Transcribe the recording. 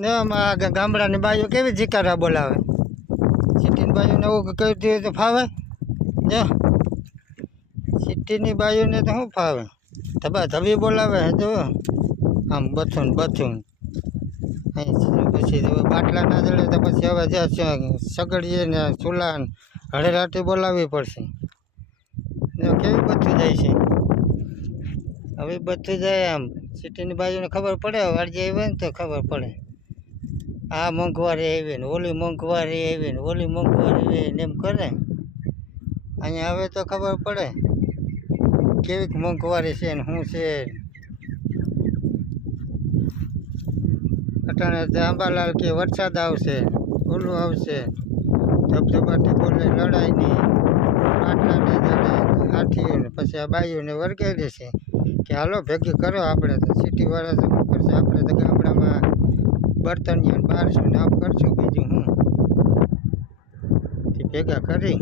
ને આમાં ગામડાની બાઈઓ કેવી જીકારા બોલાવે, સિટીની બાઈઓને એવું કહી હોય તો ફાવે? જો સિટીની બાઈઓને તો શું ફાવે, ધબા ધબી બોલાવે હે જો આમ બથું બથું. પછી હવે બાટલા ના જડે તો પછી હવે જ્યાં સગડીએ ને ચૂલા હળેરાટી બોલાવવી પડશે. કેવી બધું જાય છે હવે, બધું જાય આમ. સિટીની બાજુને ખબર પડે, વાળજી આવી ને તો ખબર પડે. આ મોંઘવારી આવી ને ઓલી મોંઘવારી આવી ને ઓલી મોંઘવારી આવી ને એમ કરે. અહીંયા હવે તો ખબર પડે કેવીક મોંઘવારી છે ને શું છે. અટાણે આંબાલાલ કે વરસાદ આવશે, ઓલું આવશે, ધબધબાટી બોલે લડાઈ નહીં, આટલાને જડે હાથીઓને પછી આ બાઈઓને વરગેલી છે કે હાલો ભેગી કરો. આપણે તો સિટીવાળા તો શું કરશે, આપણે તો ગામડામાં બર્તનિયા 1200 ને આપ કરશું, બીજું હું ભેગા કરી